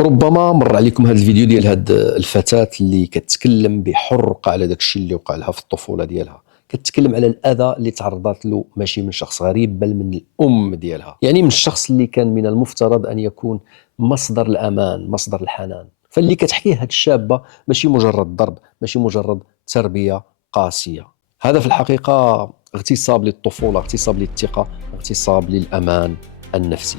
ربما مر عليكم هذا الفيديو ديال هاد الفتاة اللي كتكلم بحرقة على داك الشيء اللي وقع لها في الطفولة ديالها. كتكلم على الأذى اللي تعرضت له ماشي من شخص غريب بل من الأم ديالها، يعني من الشخص اللي كان من المفترض أن يكون مصدر الأمان، مصدر الحنان. فاللي كتحكيه هاد الشابة ماشي مجرد ضرب، ماشي مجرد تربية قاسية. هذا في الحقيقة اغتصاب للطفولة، اغتصاب للثقة، اغتصاب للأمان النفسي.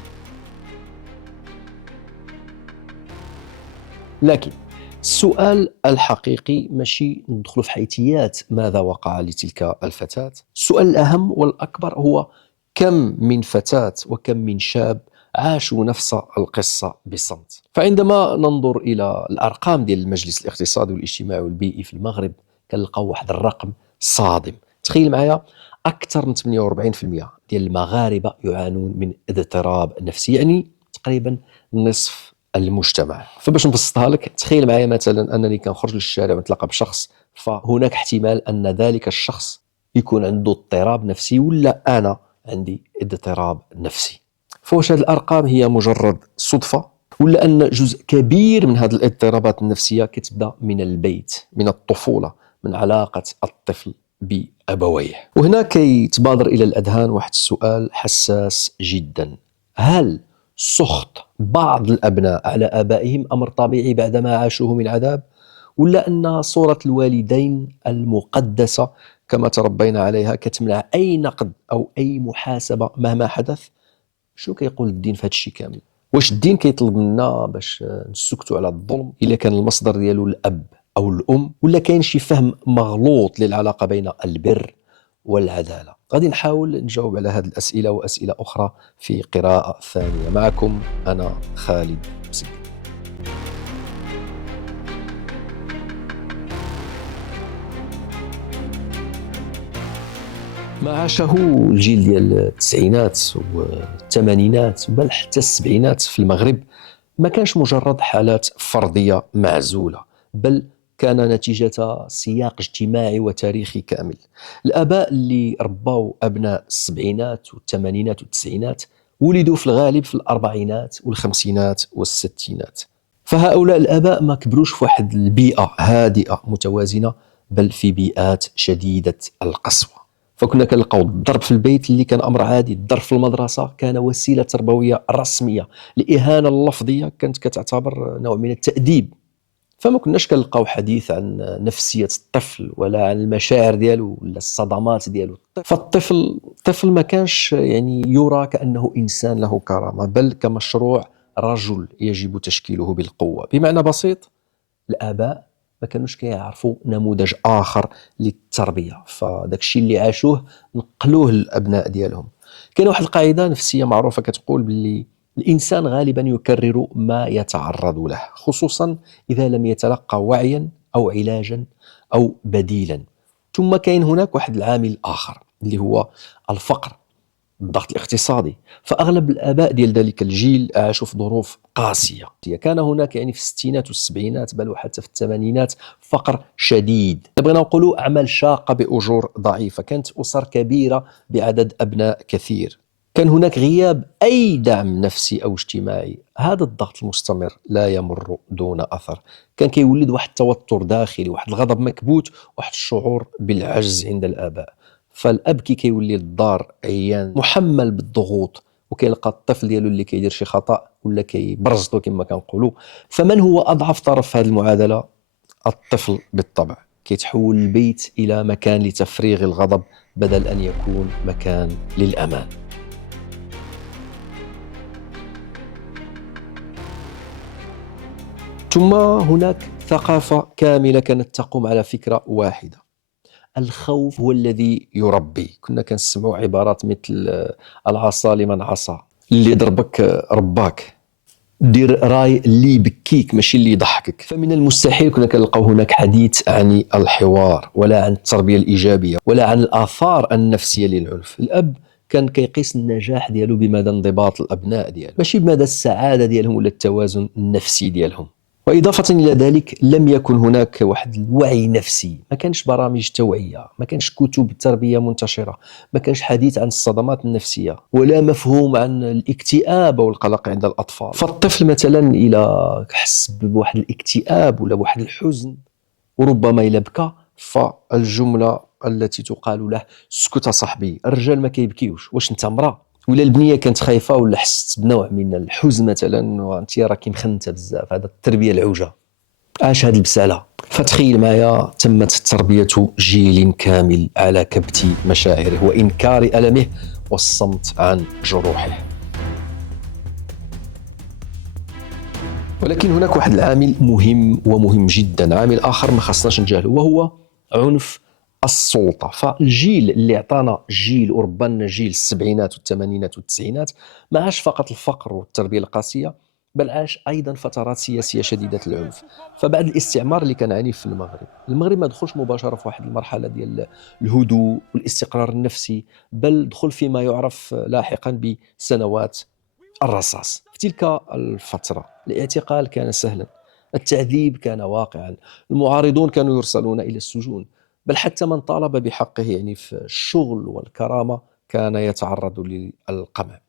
لكن السؤال الحقيقي ماشي ندخل في حيثيات ماذا وقع لتلك الفتاة. السؤال الأهم والأكبر هو كم من فتاة وكم من شاب عاشوا نفس القصة بصمت. فعندما ننظر إلى الأرقام ديال المجلس الاقتصادي والاجتماعي والبيئي في المغرب كنلقاو واحد الرقم صادم. تخيل معايا، أكثر من 48% ديال المغاربة يعانون من اضطراب نفسي، يعني تقريبا نصف المجتمع. فباش نبسطها لك، تخيل معايا مثلا انني كنخرج للشارع ونتلاقى بشخص، فهناك احتمال ان ذلك الشخص يكون عنده اضطراب نفسي ولا انا عندي اضطراب نفسي. فواش هذه الارقام هي مجرد صدفه، ولا ان جزء كبير من هذه الاضطرابات النفسيه كتبدا من البيت، من الطفوله، من علاقه الطفل بابويه؟ وهنا كيتبادر الى الاذهان واحد السؤال حساس جدا: هل سخط بعض الأبناء على آبائهم أمر طبيعي بعدما عاشوه من عذاب، ولا أن صورة الوالدين المقدسة كما تربينا عليها كتمنع أي نقد أو أي محاسبة مهما حدث؟ شنو كيقول الدين في هذا الشيء كامل؟ واش الدين كيطلب منا باش نسكتوا على الظلم إلا كان المصدر ديالو الأب أو الأم، ولا كاين شي فهم مغلوط للعلاقة بين البر والعدالة؟ غادي نحاول نجاوب على هذه الأسئلة وأسئلة أخرى في قراءة ثانية. معكم أنا خالد مسك. ما عاشه الجيل ديال التسعينات والثمانينات بل حتى السبعينات في المغرب ما كانش مجرد حالات فردية معزولة، بل كان نتيجة سياق اجتماعي وتاريخي كامل. الآباء اللي ربوا أبناء السبعينات والثمانينات والتسعينات ولدوا في الغالب في الأربعينات والخمسينات والستينات. فهؤلاء الآباء ما كبروش في واحد البيئة هادئة متوازنة، بل في بيئات شديدة القسوة. فكنا كنلقاو الضرب في البيت اللي كان امر عادي، الضرب في المدرسه كان وسيله تربويه رسميه، الاهانه اللفظيه كانت كتعتبر نوع من التاديب. فما كناش كنلقاو حديث عن نفسيه الطفل ولا عن المشاعر ديالو ولا الصدمات ديالو. فالطفل ما كانش يعني يرى كانه انسان له كرامه، بل كمشروع رجل يجب تشكيله بالقوه. بمعنى بسيط، الاباء ما كانوش كيعرفوا نموذج اخر للتربيه، فداك الشيء اللي عاشوه نقلوه للابناء ديالهم. كاين واحد القاعده نفسيه معروفه كتقول باللي الانسان غالبا يكرر ما يتعرض له، خصوصا اذا لم يتلقى وعيا او علاجا او بديلا. ثم كاين هناك واحد العامل اخر اللي هو الفقر، الضغط الاقتصادي. فاغلب الاباء ديال ذلك الجيل عاشوا في ظروف قاسيه. كان هناك يعني في الستينات والسبعينات بل وحتى في الثمانينات فقر شديد، بغينا نقولوا اعمال شاقه باجور ضعيفه، كانت اسر كبيره بعدد ابناء كثير. كان هناك غياب اي دعم نفسي او اجتماعي. هذا الضغط المستمر لا يمر دون اثر، كان كيولد واحد التوتر داخلي، واحد الغضب مكبوت، واحد الشعور بالعجز عند الاباء. فالاب كي كيولي للدار عيان محمل بالضغوط، وكيلقى الطفل ديالو اللي كيدير شي خطا ولا كيبرزطو كما كنقولوا. فمن هو اضعف طرف في هذه المعادله؟ الطفل بالطبع. كيتحول البيت الى مكان لتفريغ الغضب بدل ان يكون مكان للامان. ثم هناك ثقافه كامله كانت تقوم على فكره واحده: الخوف هو الذي يربي. كنا كنسمعوا عبارات مثل العصا لمن عصى، اللي ضربك رباك، دير راي اللي يبكيك ماشي اللي يضحكك. فمن المستحيل كنا كنلقاو هناك حديث عن الحوار ولا عن التربيه الايجابيه ولا عن الاثار النفسيه للعنف. الاب كان كيقيس النجاح ديالو بمدى انضباط الابناء ديالو، ماشي بمدى السعاده ديالهم ولا التوازن النفسي ديالهم. وإضافة إلى ذلك لم يكن هناك واحد الوعي نفسي، ما كانش برامج توعية، ما كانش كتب تربية منتشرة، ما كانش حديث عن الصدمات النفسية، ولا مفهوم عن الاكتئاب أو القلق عند الأطفال. فالطفل مثلا إلى حس بواحد الاكتئاب ولا بواحد الحزن، وربما إلى بكى، فالجملة التي تقال له اسكت صاحبي، الرجال ما كيبكيوش، واش انت امرأ؟ ولا البنيه كانت خايفه ولا حست بنوع من الحزن مثلا، وانت راكي مخنته بزاف، هذا التربيه العوجه. عاش هذه البساله. فتخيل معايا تمت تربيه جيل كامل على كبت مشاعره وانكار المه والصمت عن جروحه. ولكن هناك واحد العامل مهم ومهم جدا، عامل آخر ما خصناش نجهله، وهو عنف السلطة. فالجيل اللي عطانا جيل وربنا جيل السبعينات والثمانينات والتسعينات ما عاش فقط الفقر والتربية القاسية، بل عاش أيضا فترات سياسية شديدة العنف. فبعد الاستعمار اللي كان عنيف في المغرب ما دخلش مباشرة في واحد المرحلة ديال الهدوء والاستقرار النفسي، بل دخل فيما يعرف لاحقا بسنوات الرصاص. في تلك الفترة الاعتقال كان سهلا، التعذيب كان واقعا، المعارضون كانوا يرسلون إلى السجون، بل حتى من طالب بحقه يعني في الشغل والكرامة كان يتعرض للقمع.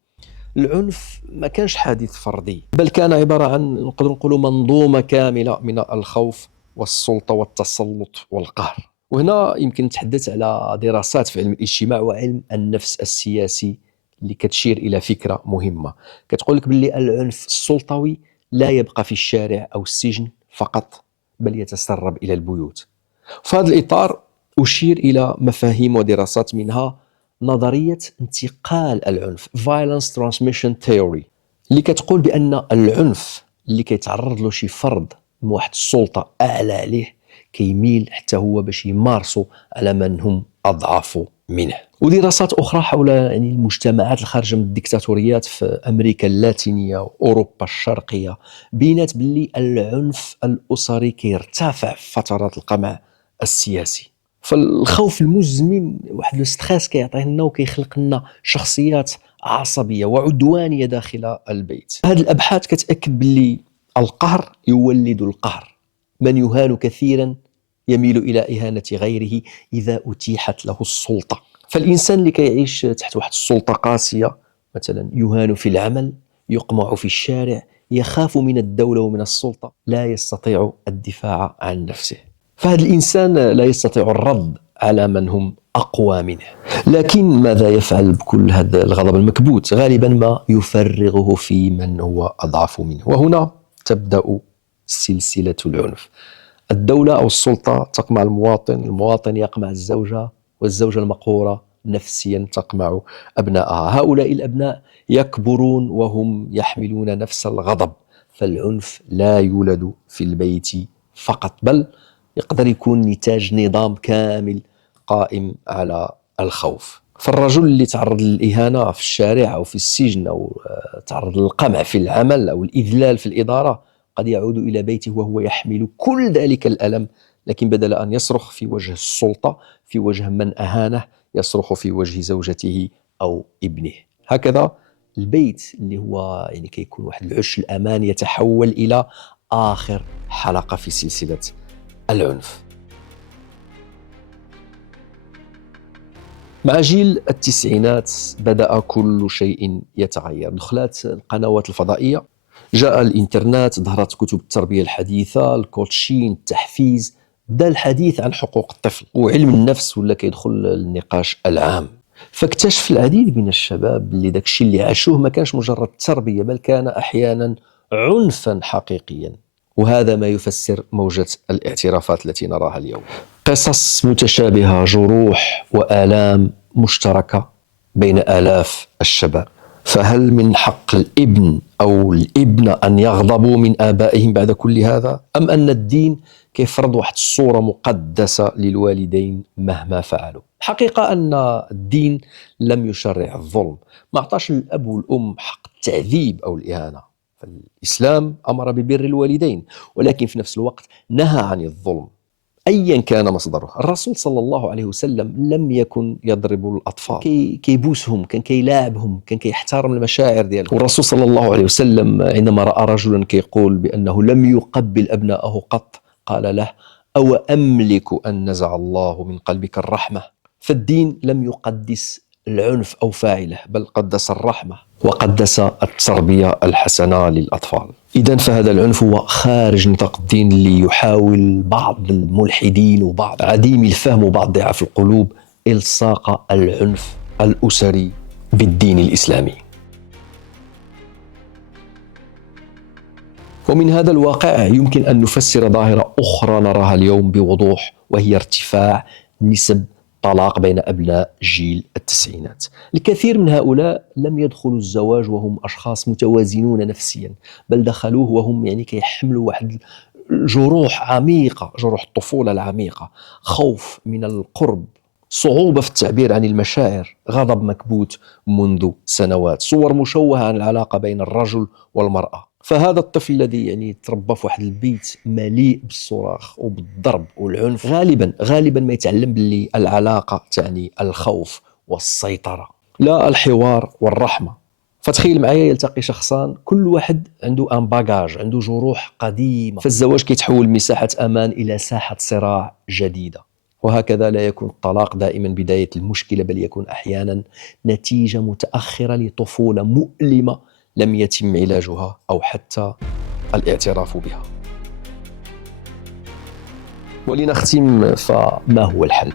العنف ما كانش حادث فردي، بل كان عبارة عن نقدر نقولوا منظومة كاملة من الخوف والسلطة والتسلط والقهر. وهنا يمكن نتحدث على دراسات في علم الاجتماع وعلم النفس السياسي اللي كتشير إلى فكرة مهمة، كتقول لك باللي العنف السلطوي لا يبقى في الشارع أو السجن فقط، بل يتسرب إلى البيوت. في هذا الإطار أشير إلى مفاهيم ودراسات، منها نظرية انتقال العنف Violence Transmission Theory، اللي كتقول بأن العنف اللي كيتعرض له شي فرد من واحد السلطة أعلى عليه كيميل حتى هو باش يمارسه على من هم أضعف منه. ودراسات أخرى حول يعني المجتمعات الخارجة من الديكتاتوريات في أمريكا اللاتينية وأوروبا الشرقية بينات باللي العنف الأسري كيرتفع في فترات القمع السياسي. فالخوف المزمن واحد الستريس كيعطيه لنا وكيخلق لنا شخصيات عصبيه وعدوانيه داخل البيت. هذه الابحاث كتاكد باللي القهر يولد القهر، من يهان كثيرا يميل الى اهانه غيره اذا اتيحت له السلطه. فالانسان اللي كيعيش تحت واحد السلطه قاسيه، مثلا يهان في العمل، يقمع في الشارع، يخاف من الدوله ومن السلطه، لا يستطيع الدفاع عن نفسه. فهذا الإنسان لا يستطيع الرد على من هم أقوى منه. لكن ماذا يفعل بكل هذا الغضب المكبوت؟ غالبا ما يفرغه في من هو أضعف منه، وهنا تبدأ سلسلة العنف. الدولة أو السلطة تقمع المواطن، المواطن يقمع الزوجة، والزوجة المقهورة نفسيا تقمع أبنائها. هؤلاء الأبناء يكبرون وهم يحملون نفس الغضب. فالعنف لا يولد في البيت فقط، بل يقدر يكون نتاج نظام كامل قائم على الخوف. فالرجل اللي تعرض للإهانة في الشارع أو في السجن، أو تعرض للقمع في العمل أو الإذلال في الإدارة، قد يعود إلى بيته وهو يحمل كل ذلك الألم، لكن بدل أن يصرخ في وجه السلطة، في وجه من أهانه، يصرخ في وجه زوجته أو ابنه. هكذا البيت اللي هو يعني كيكون واحد العش الأمان يتحول إلى آخر حلقة في سلسلة العنف. مع جيل التسعينات بدأ كل شيء يتغير. دخلت القنوات الفضائية، جاء الإنترنت، ظهرت كتب التربية الحديثة، الكوتشين، التحفيز، بدا الحديث عن حقوق الطفل، وعلم النفس ولا كيدخل النقاش العام. فاكتشف العديد من الشباب اللي داك الشيء اللي عاشوه ما كانش مجرد تربية، بل كان أحيانا عنفا حقيقيا. وهذا ما يفسر موجة الاعترافات التي نراها اليوم. قصص متشابهة، جروح وآلام مشتركة بين آلاف الشباب. فهل من حق الابن أو الابنة أن يغضبوا من آبائهم بعد كل هذا؟ أم أن الدين كيفرض واحد الصورة مقدسة للوالدين مهما فعلوا؟ الحقيقة أن الدين لم يشرع الظلم، ما أعطاش الأب والأم حق التعذيب أو الإهانة. فالإسلام أمر ببر الوالدين، ولكن في نفس الوقت نهى عن الظلم. أيا كان مصدره. الرسول صلى الله عليه وسلم لم يكن يضرب الأطفال، كيبوسهم، كان كيلاعبهم، كان كيحترم المشاعر ديالهم. والرسول صلى الله عليه وسلم عندما رأى رجلا كيقول بأنه لم يقبل أبناءه قط قال له: أو أملك أن نزع الله من قلبك الرحمة؟ فالدين لم يقدس العنف أو فاعله، بل قدس الرحمة وقدس التربية الحسنة للأطفال. إذن فهذا العنف هو خارج نطاق الدين، اللي يحاول بعض الملحدين وبعض عديمي الفهم وبعض ضعاف القلوب إلصاق العنف الأسري بالدين الإسلامي. ومن هذا الواقع يمكن أن نفسر ظاهرة أخرى نراها اليوم بوضوح، وهي ارتفاع نسب طلاق بين أبناء جيل التسعينات. الكثير من هؤلاء لم يدخلوا الزواج وهم أشخاص متوازنون نفسيا، بل دخلوه وهم كيحملوا واحد جروح عميقة، جروح الطفولة العميقة، خوف من القرب، صعوبة في التعبير عن المشاعر، غضب مكبوت منذ سنوات، صور مشوهة عن العلاقة بين الرجل والمرأة. فهذا الطفل الذي تربى في واحد البيت مليء بالصراخ وبالضرب والعنف غالبا ما يتعلم باللي العلاقة تعني الخوف والسيطرة، لا الحوار والرحمة. فتخيل معايا يلتقي شخصان كل واحد عنده ان باجاج، عنده جروح قديمة، فالزواج كيتحول من مساحة أمان إلى ساحة صراع جديدة. وهكذا لا يكون الطلاق دائما بداية المشكلة، بل يكون أحيانا نتيجة متأخرة لطفولة مؤلمة لم يتم علاجها أو حتى الاعتراف بها. ولنختم، فما هو الحل؟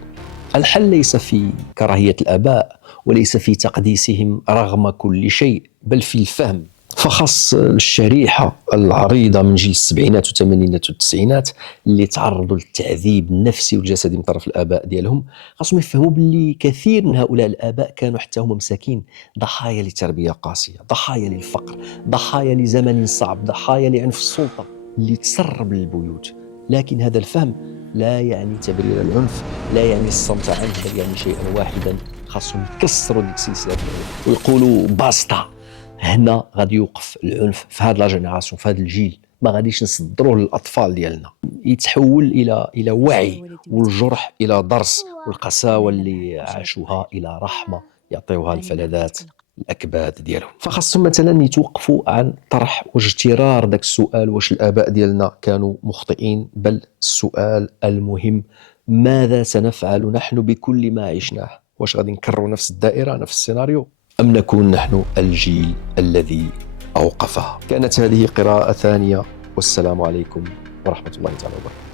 الحل ليس في كراهية الآباء، وليس في تقديسهم رغم كل شيء، بل في الفهم. فخص الشريحة العريضة من جيل السبعينات والثمانينات والتسعينات اللي تعرضوا للتعذيب النفسي والجسدي من طرف الآباء ديالهم، خاصهم يفهموا باللي كثير من هؤلاء الآباء كانوا حتى هم مساكين، ضحايا لتربية قاسية، ضحايا للفقر، ضحايا لزمن صعب، ضحايا لعنف السلطة اللي تسرب للبيوت. لكن هذا الفهم لا يعني تبرير العنف، لا يعني الصمت عنه، بل يعني شيئا واحدا: خاصهم يكسروا ديك السلسلة ويقولوا باستا، هنا غادي يوقف العنف في هذه لا جينيراسيون، في هذا الجيل، ما غاديش نصدروه للاطفال ديالنا. يتحول الى وعي، والجرح الى درس، والقساوه اللي عاشوها الى رحمه يعطيوها الفلذات الاكباد ديالهم. فخاصهم مثلا يتوقفوا عن طرح واجترار ذاك السؤال: واش الاباء ديالنا كانوا مخطئين؟ بل السؤال المهم: ماذا سنفعل نحن بكل ما عشناه؟ واش غادي نكرروا نفس الدائره، نفس السيناريو، أم نكون نحن الجيل الذي أوقفها؟ كانت هذه قراءة ثانية، والسلام عليكم ورحمة الله تعالى وبركاته.